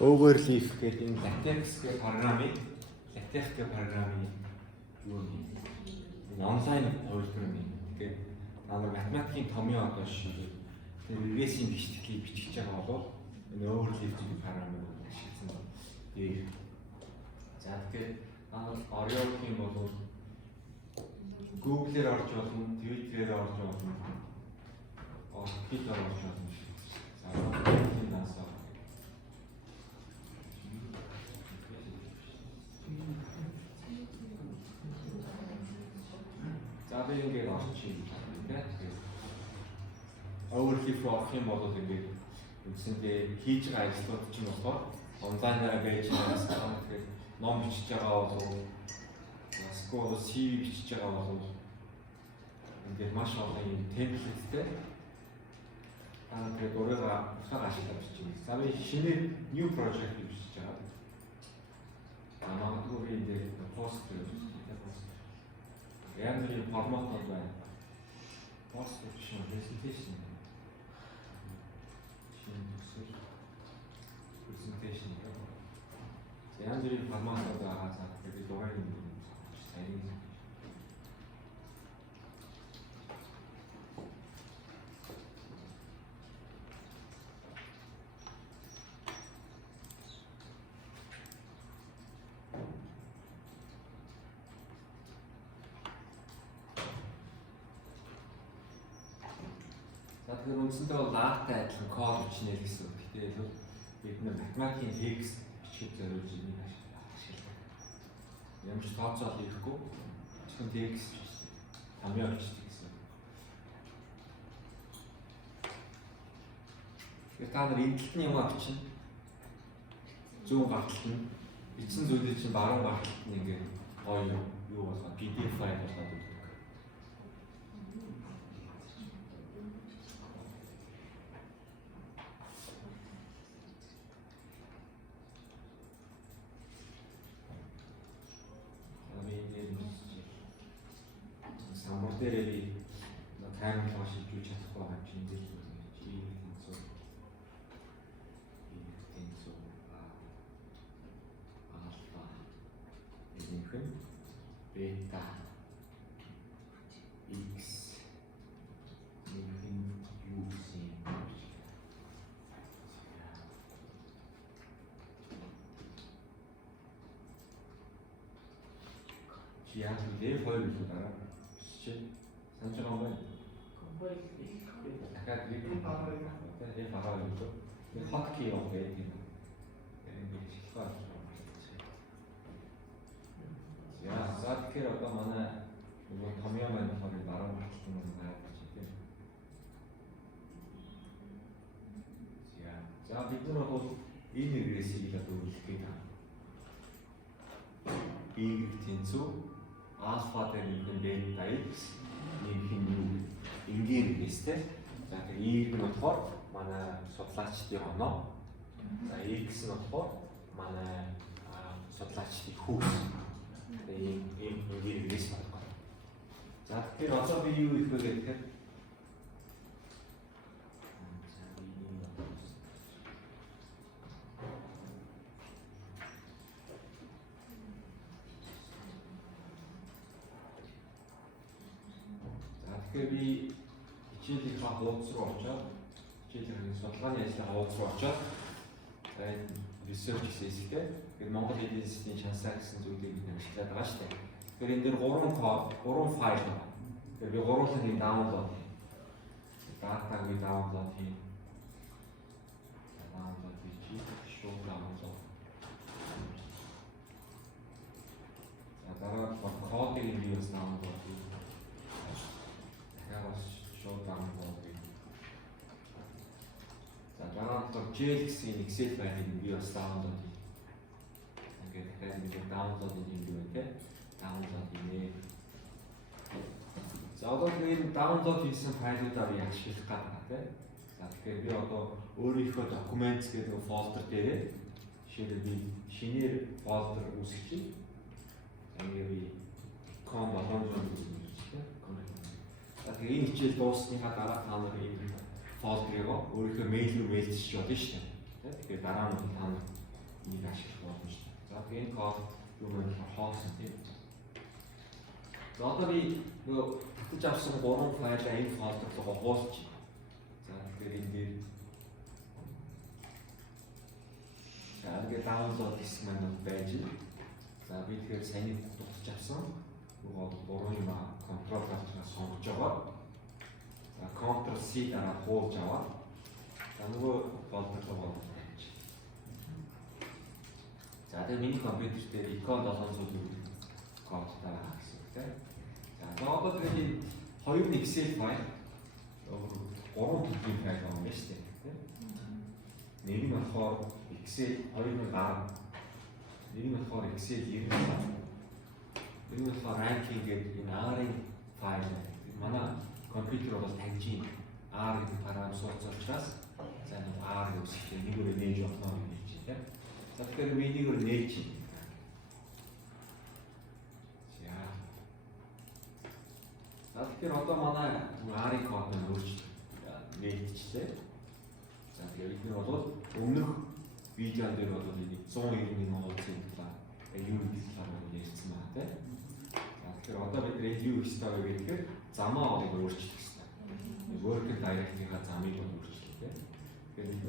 Overleaf гэдэг энэ LaTeX гэх програмыг юу энэ онлайн хувилбар юм. Тэгээд та нар математикийн томьёо одоо шийдээ тэр ресийн бичлэгийг бичих байгаа бол энэ Overleaf гэдэг програмыг ашигласан байна. Тэгээд за тэгэхээр та нар орё гэх юм бол Google-ээр орж болно, Twitter-ээр орж болно. Orkid-ээр орж болно. За энэ насаа за би ингээд орчих юм тийм. Overleaf орох юм бол ингээд үндсэндээ хийж байгаа ажлууд чинь болохоор онлайнаар байж байгаа тэгээд ном бичиж байгаа бол скол CV бичиж байгаа бол ингээд маш олон юм темплейттэй тэгээд өөрөөгөө ашиглаж бичиж байна. За би шинээр new project бичиж байгаа. Магадгүй би энэ пост гэж яг нэг формат байна. Пост гэж presentation. Presentation. Яг нэг формат байгаа за тэгээд дугаар юм. Сайн. Тэгэхээр үндсэндээ бол дата адилхан код бичнэ гэсэн үг. Гэтэл бид нэр математикийн текст бичих зориулж энийг ашигладаг. Ямар ч тооцоол хийхгүй зөвхөн текст бичдэг. Томьёо бичдэг гэсэн. Тэгэхээр та нар энэ талд нь юмаа бичнэ. Зүүн гарталт нь бичсэн зүйлүүд чинь баруун гарталт нь ингээд гоё юу болгоод PDF файл болгоод өгдөг. Дээрээ би тайм хашиж юу чадахгүй байгаа чинь дээр чи тэнцүү альфа энэхэн бета x энэхэн u sin чи яах вэ? Хоёр л дараа санаж байгаа юм байна. Дахиад нэг багаар юм. Тэгээд багаар юм. Энэ хоткий юм гэдэг юм. Ингээд шилхаа. Яа, садкэр одоо манай нөгөө томьёо маань болохоор баруун гарталт нь байгаа гэж тийм. За бид нар бол энэ ресийг одоо үлдэх гээд байна. Y тэнцүү альфа дээр нэг бета x нэмэх нь энгийн рестэй. За тэгэхээр y нь болохоор манай судлаачдын оноо. За x нь болохоор манай судлаачдын хүүс. Тэгээд энгийн рес байна. За тэгэхээр одоо би юу хийх вэ гэхээр тэгэхээр би хичээлийн хуудас руу очоод хичээлийн судалгааны ажлын хуудас руу очоод тэгээд research хийсэхтэй. Тэгэхээр Монгол эдийн засгийн шансаа гэсэн зүйлийг бид ашиглаад байгаа шүү дээ. Тэгэхээр энэ дээр 3 файл байна. Тэгэхээр би 3-ыг даунлоод хийн. Датаг би даунлоод хийн. Даунлоод хийж show даунлоод. За дараа кодыг би бас даунлоод хийн. Show download. За даунлоод JL гэсэн Excel файлыг би бас даунлоод хий. Ингээд дахиад нэг даунлоод хийх юм байна те. Даунлоод хийнэ. За одоо энэ даунлоод хийсэн файлуудаа би ашиглах гэдэг те. За тэгэхээр би одоо өөрийнхөө documents гэдэг фолдер дээрээ жишээлбэл би шинээр фолдер үүсгэж. Ингээд би com болгоно гэсэн. Тэгээ энэ хичээл дуусныхаа дараа та нар энэ фолдерыг өөрийнхөө мэйл рүү мэйлчж болно шүү дээ. Тэгэхээр дараа нь та нар энийг ашиглах боломжтой. За тэгээ энэ код юу нэр хоосон тийм. За одоо би нөгөө татаж авсан 3 файлаа энэ фолдер руу хуулчих. За тэгэхээр энэ дээр за ингээд download disk маань байж байна. За би тэгэхээр саяны дутаж авсан нөгөө 3 юм контрол авчгаа сонгож байгаа. За Ctrl C дараа хуулж аваад за нөгөө фолдер руу оруулж. За тэгээ миний компьютер дээр icon 704 кодтай байгаа гэсэн үг тийм. За одоо тэгээд энэ 2 Excel файл 3 төрлийн файл байгаа юм байна шүү дээ тийм. Нэг нь болохоор Excel 2010, нэг нь болохоор Excel 97. Нэг нь болохоор ranking гэдэг энэ R-ын файл. Манай компьютер бол тагжийн R гэдэг параметр суулцсан учраас за нэг R үсгэж нэгээрээ нээж болно гэж хэлж байна. За тэгэхээр минийгээр нээж чинь. За тэгэхээр одоо манай R-ын код нь нээжчихлээ. За тэгэхээр бид нар бол өмнөх видеон дээр бол нэг 190 хуудсын талаар юу гэдэг талаар ярьсан байна тийм. За тэгэхээр одоо бид нэр юу хийх ёстой вэ гэхээр замаа олыг өөрчлөх ёстой. Worker Direct-ийн замыг өөрчлөх тийм. Тэгэхээр бид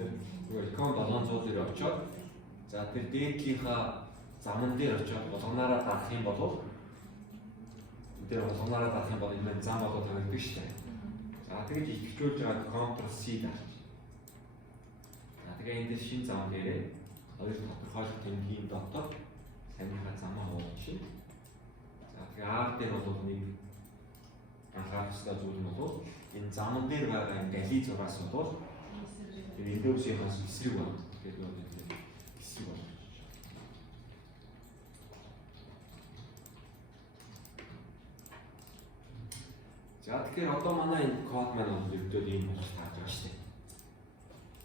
нэр icon 700 дээр очиод за тэр дээдлийнхаа заман дээр очиод болгонаараа дарах юм бол тэр болгонаараа дарах юм бол энэ зам болоод тавигддаг шүү дээ. За тэгэж ихэвчлүүлж байгаа Ctrl C дарж. За тэгээ энэ дээр шинэ зам дээрээ хоёр тодорхойлох тэмдгийн дотор саяныхаа замаа хуулж шин. За тэгээ R дээр бол нэг анхаарах ёстой зүйл нь бол энэ заман дээр байгаа энэ гали зураас бол тэр Windows-ийнхаас эсрэг байна. Тэгээд нөгөө эсрэг байна. За тэгэхээр одоо манай энэ код маань бол өвдөд ийм болж тааж байгаа шүү дээ.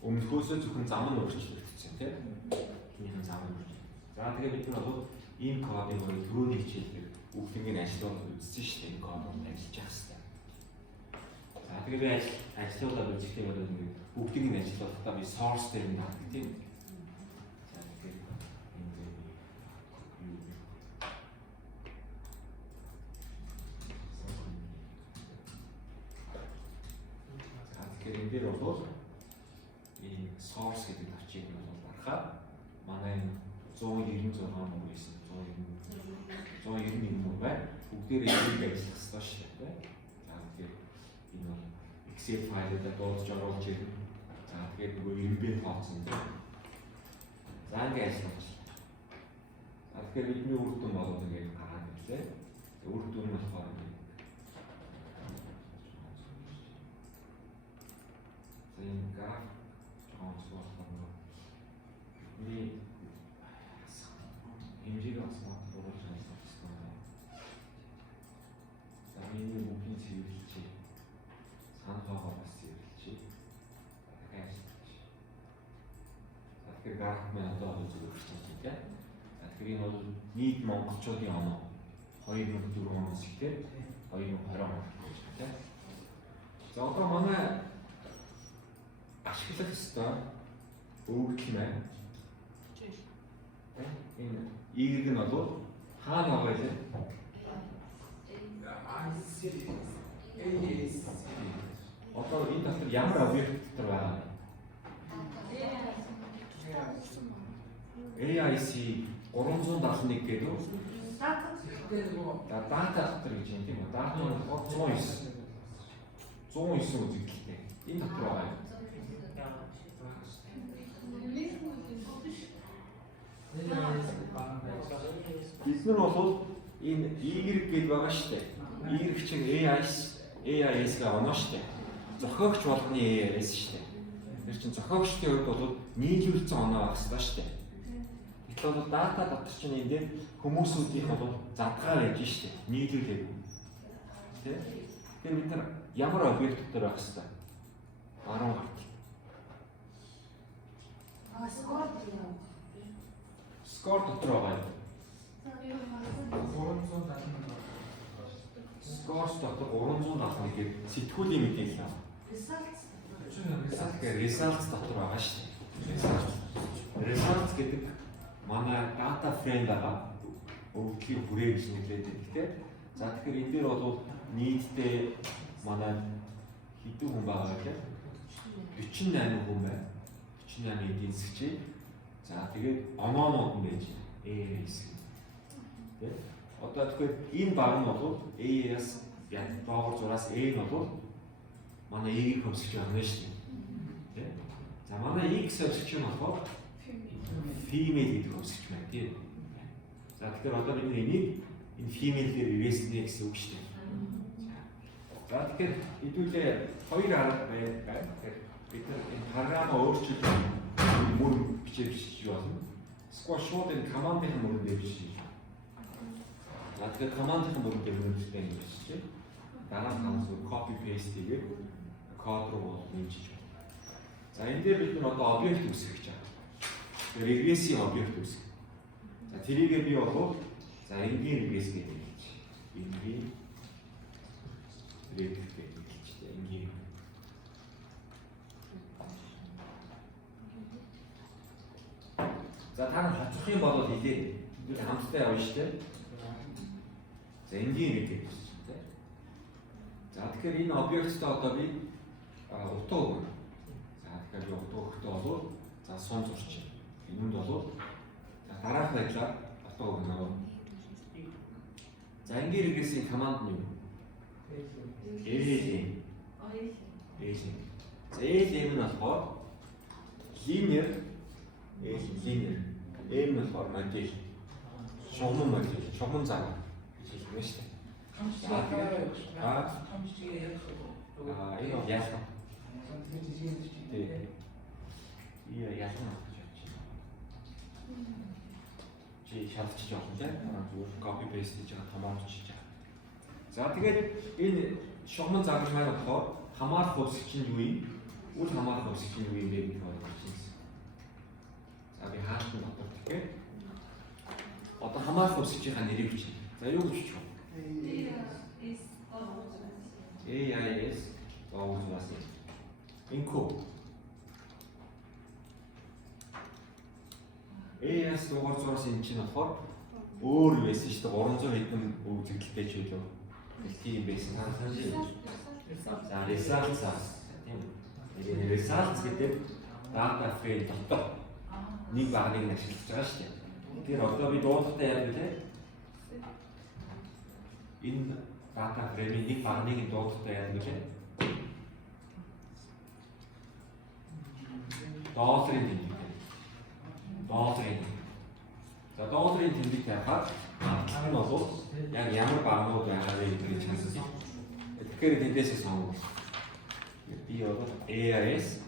Өмнөхөөсөө зөвхөн зам нь өөрчлөгдсөн тийм. Эхнийхэн зам нь өөрчлөгдсөн. За тэгээд бид нар бол ийм кодыг түрүүний хичээлээр бүгднийг ажиллуулж үзсэн шүү дээ. Энэ код бол ажиллаж явах хэрэгтэй. За тэгээд би ажиллуулаад үзэхдээ бол бүгднийг ажиллуулахдаа би source дээр нь хатдаг тийм. За тэгээд энэ дээр бол энэ source гэдэг тавчийг нь бол барахаар манай 196 мөр байсан 191 мөр байна. Бүгдээрээ энийг ажиллах хэрэгтэй шүү дээ. За тэгэхээр энэ бол Excel файлуудаа дуудаж оруулж ирнэ. За тэгээд нөгөө ирбэн тооцсон дээ. За ингээд ажиллаж. За тэгэхээр бидний үр дүн бол ингээд гараад ирлээ. Үр дүн нь болохоор энэ граф жоохон суулгах бидний хэмжээг асуух болж байгаа юм. За миний бүгдийг цэвэрлэе. Санахаагаар бас цэвэрлэе. Дахиад. За тэгэхээр граф маань одоо зөвөрч байгаа тийм. За тэгэхээр энэ бол нийт монголчуудын оноо 2004 оноос ихтэй 2020 он болж байна тийм. За одоо манай ашиглах ёстой өгөгдөл маань энэ ийгэг нь бол хаана байгаа вэ? Одоо энэ дотор ямар объект дотор байгаа вэ? AIC 371 гэдэг үү? Дата дотор гэж юм тийм үү? Дата нь 109 үзэгдэлтэй. Энэ дотор байгаа юм. Бид нар бол энэ Y гэдэг байгаа шүү дээ. Y чинь AIS га оноо шүү дээ. Зохиогч болгоны AIS шүү дээ. Тэр чинь зохиогчдын хувьд бол нийлүүлсэн оноо байх хэрэгтэй шүү дээ. Тэгэхээр бол дата дотор чинь энэ дээр хүмүүсүүдийн бол задгаа байж шүү дээ. Нийлүүлээгүй. Тэ? Тэгэхээр бид нар ямар объект дотор байх хэрэгтэй? 10 гарт. Score дотор байгаа юм. Score дотор 371 гэдэг сэтгүүлийн мэдээлэл байна. Results дотор байгаа шүү дээ. Results гэдэг манай data frame байгаа өвдлийн хүрээ гэж нэрлэдэг гэхдээ за тэгэхээр энэ дээр бол нийтдээ манай хэдэн хүн байгаа вэ? 48 хүн байна. 48 эдийн засгч. За тэгээд оноонууд нь байж AAS. Тэ? Одоо тэгэхээр энэ баг нь бол AAS яг доогор зураас A нь бол манай A-ийг хөмсгөж байгаа юм шүү дээ. Тэ? За манай X хөмсгөж нь болохоор female гэдэг хөмсгөж байна тийм. За тэгэхээр одоо бид энийг энэ female дээр erase-нэ гэсэн үг шүү дээ. За тэгэхээр хэдүүлээ хоёр арга байна. Тэгэхээр бид энэ програмаа өөрчилж мөр бичиж болно. Эсвэл шууд энэ command-ийн мөрөнд дээр бичиж. За тэгэхээр command-ийн мөрөнд дээр мөрөндтэй ингэ бичиж. Дараа нь ханаас copy paste хийгээд код руу нэмжиж байна. За энэ дээр бид нар одоо объект үүсгэж байгаа. Тэгэхээр regressive объект үүсгэх. За тэрийгээ би болов за энгийн regress гэдэг юм чи. Энгийн regress гэдэг юм чи. Энгийн. За та нар хоцрох юм бол хэлээ. Бид хамтдаа явна шүү дээ. За энгийн regress гэж тийм. За тэгэхээр энэ объекттой одоо би утга өгнө. За тэгэхээр утга өгөхдөө бол за сум зурчих. Энэнд бол дараах байдлаар утга өгнө. За энгийн regress-ийн command нь юу? ALM. За ALM нь болохоор linear M нь болохоор модель. Шугам модель, шугам зам гэж хэлэх юм шүү дээ. Энэ яасан? Яасан чи шалгаж явах тийм зүгээр copy paste хийж байгаа томоор чиж байгаа. За тэгээд энэ шугам загвар маань болохоор хамаарах хувьсгч нь юу юм? Үл хамаарах хувьсгч нь юу юм бэ гэж ойлгож байна. За би хаалтан дотор тэгэхээр одоо хамаарах хувьсгчийн нэрийг бичнэ. За юу гэж бичв? AIS доогуураас инко AIS доогуураас энэ чинь болохоор өөр байсан шүү дээ 300 хэдэн үзэгдэлтэй ч үлээ. Тийм байсан. За results тийм. Энэ results гэдэг data frame дотор нэг багыг ашиглаж байгаа шүү дээ. Тэгэхээр одоо би дуудахтай яа вэ? Энэ data frame-ийн нэг багыг дуудахтай яа вэ? Долларын тэмдэг. Долларын. За долларын тэмдэг тавихад энэ бол яг ямар багнууд байгаа вэ гэдгийг чансан. Тэгэхээр тэндээсээ сонгох. Би одоо AIS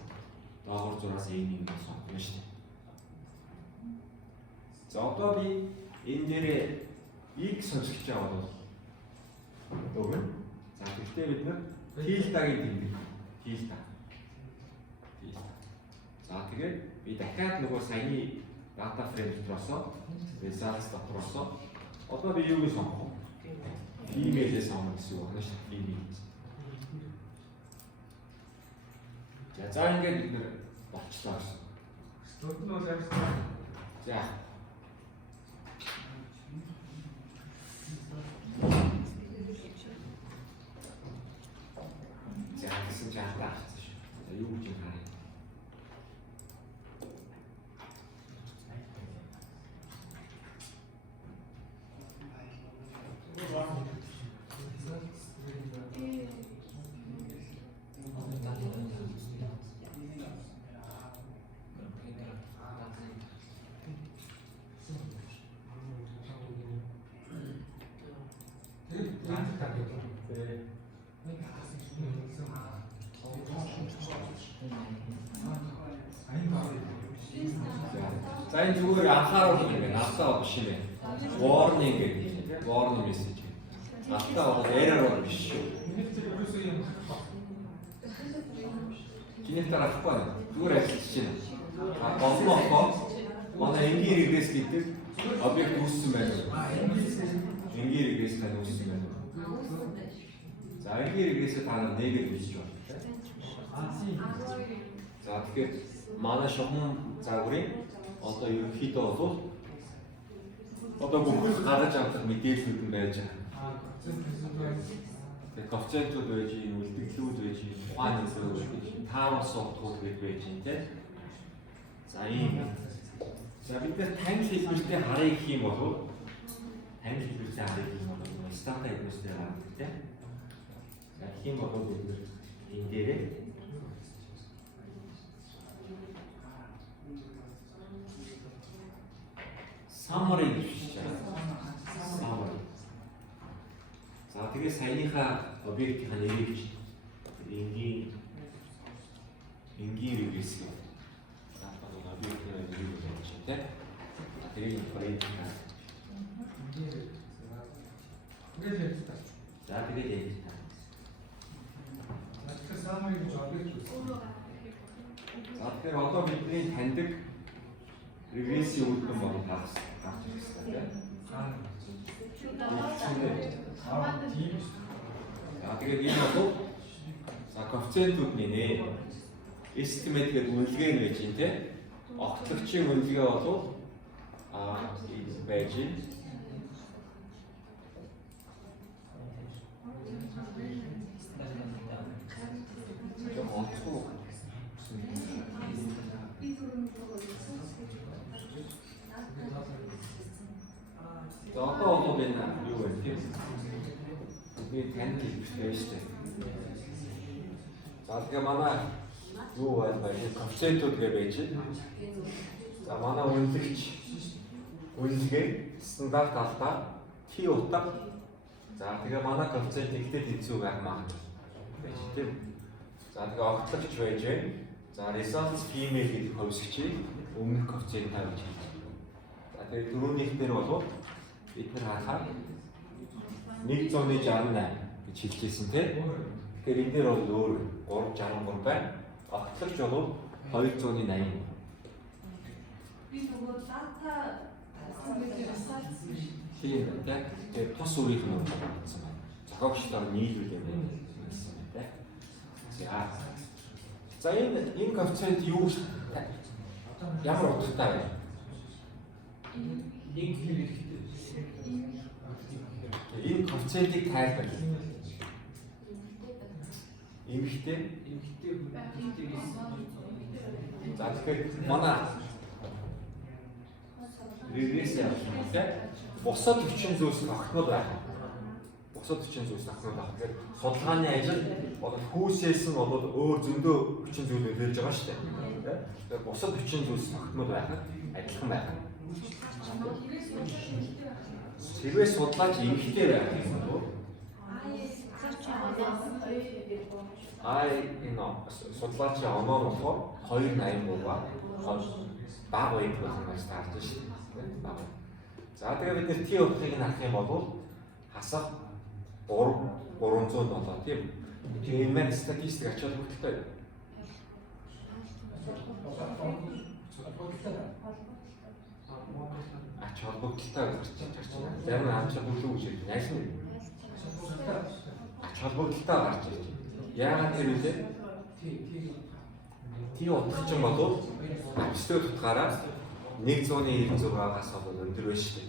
доогор зураас энийг сонгоно шүү дээ. За одоо би энэ дээрээ X сонсгож байгаа бол өгнө. За гэхдээ бид нар тилтагийн тэмдэг. Тилта. За тэгээд би дахиад нөгөө саяны data frame дотроосоо results дотроосоо одоо би юуг сонгох вэ? Female-ээ сонгох гэсэн үг байна шүү дээ. Female. За ингээд бид нэр болчлоо. Студент нь бол яасан? За. За гэсэн жаалтаа авчихсан шүү. За юу гэж юм харъя. За энэ зүгээр анхааруулга юм байна. Автаа биш юм байна. Warning гэдэг. Warning message. Автаа бол error бол биш шүү. Чиний тарахгүй байна. Зүгээр ажиллаж байна. Болмоохоо манай энгийн regress гэдэг объект үүссэн байна. Энгийн regress тань үүссэн байна. За энгийн regress-ийг та нэгээр бичиж байна. За тэгэхээр манай шугам загварын одоо ерөнхийдөө бол одоо бүхэл гаргаж авдаг мэдээллүүд нь байж байгаа. 거센 коэффициентүүд байж, үлдэгдлүүд байж, ухаан нөлөө байж, таарус утгууд гэж байж юм те. За ийм. За бид нэр тангил хэлбэртэй харъя гэх юм бол тангил хэлбэртэй харъя гэх юм бол стартаа хэлбэртэй хардаг те. За гэх юм бол бид нэр энэ дээрээ summary гэж байна. Summary. За тэгээ саяныхаа объектийнхаа нэрийг энгийн регресс гэх. За одоо объектийн нэрийг болж байна те. Тэгээ инфрейд. За тэгээ яаж та. За тэгэхээр одоо бидний таньдаг регрессийн үүдэн бол гарч ирсэн тийм. Тэгээд энэ бол за коэффициентүүдний нэ estimate гэдэг үнэлгээ нь байж юм тийм. Огтлогчийн үнэлгээ бол байж юм. За одоо бол энэ юу вэ тийм. Би танд хэлчихлээ шүү дээ. За тэгээ манай юу байна бэ? Коэффициентүүд гэж байж байна. За манай үнэлгээ стандарт алдаа T утга. За тэгээ манай коэффициент ихтэй хэцүү байх маань байж тийм. За тэгээ огтлогч байж байна. За results female гэдэг хувьсгчийг өмнөх коэффициент тавьж байна. За тэгээ дөрөвнийх дээр бол бид нар харахаар 168 гэж хэлжсэн тийм. Тэгэхээр энэ дээр бол өөр 363 байна. Огтлогч бол 280. Би нөгөө дата тийм тийм. Тэгээд тус үрийнх нь болсон байна. Зохиогчдоор нийлүүлээ гэсэн тийм. За энэ коэффициент юу ямар утгатай вэ? Энэ коэффициентийг тайлбар. Эмхтэй. За тэгэхээр манай регресс явуулах тийм. Бусад хүчин зүйлс огтнод байх. Бусад хүчин зүйлс огтнод байх. Тэгэхээр судалгааны ажил одоо хүүсээс нь бол өөр зөндөө хүчин зүйл нөлөөлж байгаа шүү дээ. Тэгэхээр бусад хүчин зүйлс огтнод байх. Адилхан байх. Тэрвээ судлаач эмхтэй байх юм бол энэ судлаачийн оноо болохоор 283 баг байд байх юм байна таарч шүү дээ. Баг. За тэгээ бид нэр T утгыг нь харах юм бол хасах 307 тийм. Тэгээ энэ маань статистик ачаал бүгдтэй. Ач холбогдолтой гарч байна. Зарим нь ач холбогдол гэж хэлдэг. Найс нь ач холбогдолтой гарч ирж байна. Яагаад гэвэл T утгачин бол абсолют утгаараа 196-аас бол өндөр байна шүү дээ.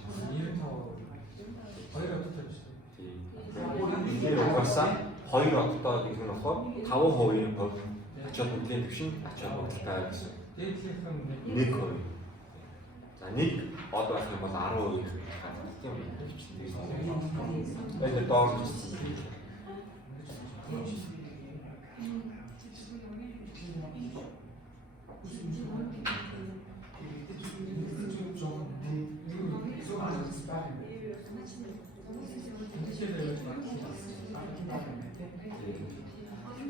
95. Энэ угаасаа 2 одтой гэх нь болохоор 5% ач холбогдлын түвшин ач холбогдолтой гэсэн. 1%. За 1 од байх юм бол 10% гардаг тийм үү? Энэ доор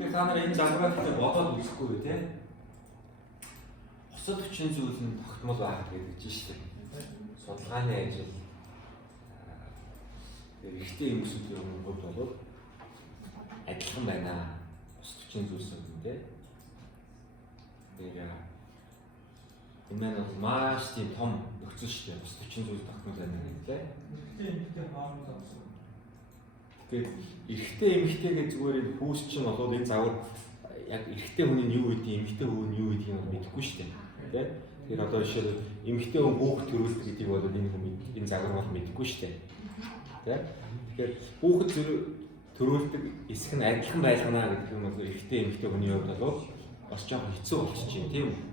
Тэгэхээр та нар энэ загвараа бодоод үзэхгүй тийм. Бусад хүчин зүйл нь тогтмол байх гэдэг чинь шүү дээ. Судалгааны ажил эрэгтэй хүмүүсийн хувьд бол адилхан байна. Бусад хүчин зүйлсүүд нь тийм. Тэгээ энэ нь бол маш тийм том нөхцөл шүү дээ. Бусад хүчин зүйл тогтмол байна гэдэг тийм. Тэгээд эрэгтэй эмэгтэй гэж зүгээр энэ хүүс чинь бол энэ загвар яг эрэгтэй хүний нь юу гэдэг, эмэгтэй хүн нь юу гэдгийг нь мэдэхгүй шүү дээ. Тэгэхээр одоо жишээ нь эмэгтэй хүн хүүхэд төрүүлдэг гэдгийг бол энэ хүн энэ загвар бол мэдэхгүй шүү дээ. Тэ? Тэгэхээр хүүхэд төрүүлдэг эсэх нь адилхан байлгана гэдэг юм бол эрэгтэй эмэгтэй хүний хувьд бол бас жоохон хэцүү болчих чинь тийм үү?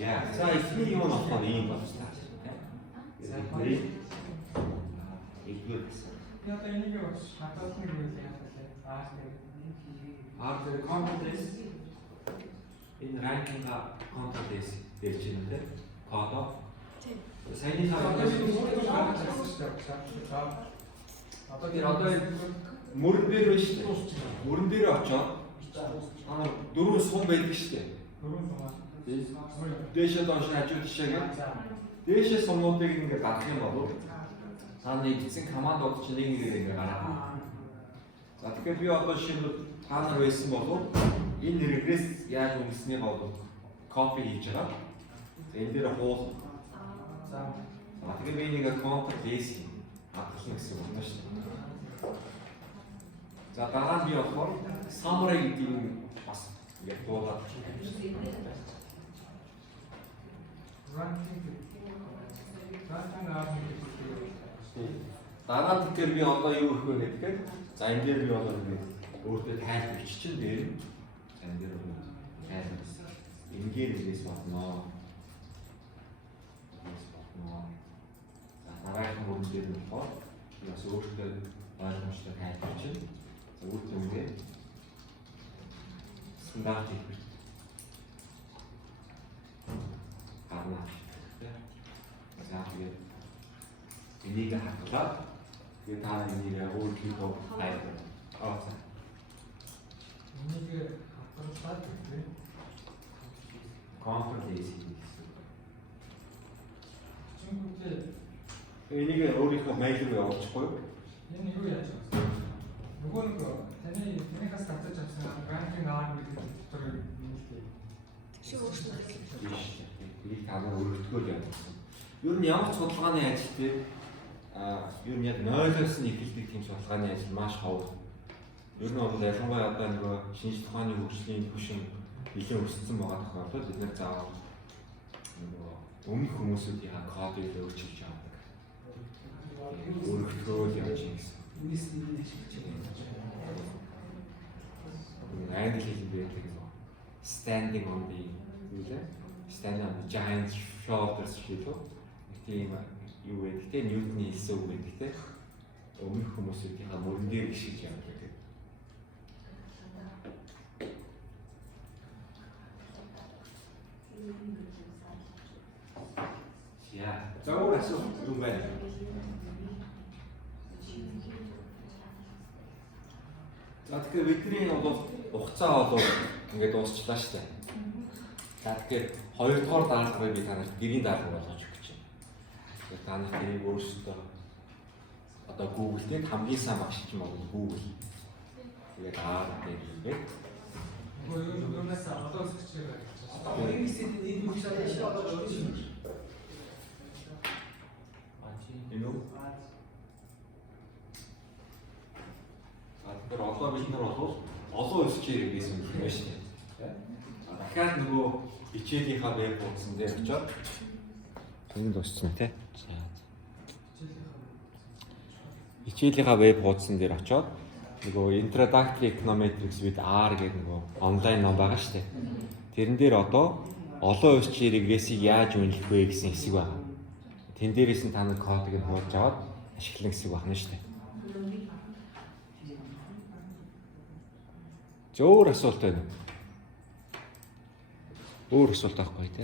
Яа, за ихний юм болохоор ийм болчихлаа. Игвэр гэсэн. Яг энийг хатаад нэг юм яах вэ? After contest in ranking contest дээр чинь тэ кодо саяныхаа одоо мөрөн дээр байна шүү дээ. Мөрөн дээр очоод дөрөв сум байдаг шүү дээ. Дээшээ доош хажуу тишээгээ. Дээшээ сумнуудыг ингээд гаргах юм бол та нэгдсэн командууд чинь нэг нэгээр ингээд гаргах. За тэгэхээр би одоо шинэ та нар байсан бол энэ нэрээс яаж өнгөснийг бол копи хийж байгаа. Энэ дээр хуул. За тэгэхээр би нэг контент лист хадгална гэсэн үг байна шүү дээ. За дараа нь би болохоор summary гэдэг юм бас яг дуулаад дараа нь тэгэхээр би одоо юу гэх вэ гэхээр за энэ дээр би одоо ингэ өөртөө тайлбар биччихэн дээр энэ дээр тайлбар энгээр нэгээс болно. За дараагийн мөрөн дээр нь болохоор бас өөртөө ойлгомжтой тайлбар чинь өөртөө ингэ стандарт хэлбэр гарна. За тэгээд энийг хадгалаад тэгээд та энийг өөрийнхөө тайлбар авах. Энийг хатгалаад гэдэг. Конференс хийх гэсэн. Чингүүтэй Энийг өөрийнхөө мэйлээр явуулчихгүй юу? энэ юу яаж вэ? Нөгөө нэг танаас татаж авсан ранкинг арм гэдэг дотор нэмэлтээ. Чи өөрсдөө Энийг та нар өөртөө явуулсан. Ер нь ямар ч судалгааны ажил дээр ер нь яг 0-оос нь эхэлдэг тийм судалгааны ажил маш ховор. Ер нь бол ялангуяа одоо нөгөө шинжлэх ухааны хөгжлийн түвшин нэлээд өссөн байгаа тохиолдолд бид нэр заавал нөгөө өмнөх хүмүүсийн кодыг өөрчилж авдаг. Өөртөө явж гэсэн. Англи хэлээр байдаг юм. Standing on the standing on the giant shoulders шүү. Тийм юу вэ? Гэтэ Ньютоны хэлсэн үг байдаг те. Өмнөх хүмүүсийн мөрөн дээр гიშиж явдаг. Яа, зөөр асуулт юм байна. За тэгэхээр бидний бол хугацаа бол ингээд дуусчлаа шүү дээ. За тэгэхээр хоёрдугаар даалгаврыг би танарт гэрийн даалгавар болгож өгч байна. Тэгэхээр та нар тэрийг өөрсдөө одоо Google дээр хамгийн сайн багш чинь бол Google. Тэгээд дээр ингээд Нөгөө юунаас одоо өсгөж байгаа. Тэгэхээр одоо бид нар бол олон өсчээр гэсэн үг байна шүү дээ. Дахиад нөгөө хичээлийнхаа веб хуудсан дээр очоод энэ дууссан тий. Хичээлийнхаа веб хуудсан дээр очоод нөгөө Introductory Econometrics with R гэдэг нөгөө онлайн ном байгаа шүү дээ. Тэрэн дээр одоо олон өсчээр регрессийг яаж үнэлэх вэ гэсэн хэсэг байна. Тэн дээрээс нь та нар кодыг нь хуулж аваад ашиглана гэсэн үг байна шүү дээ. Өөр асуулт байна уу? Өөр асуулт авахгүй тий.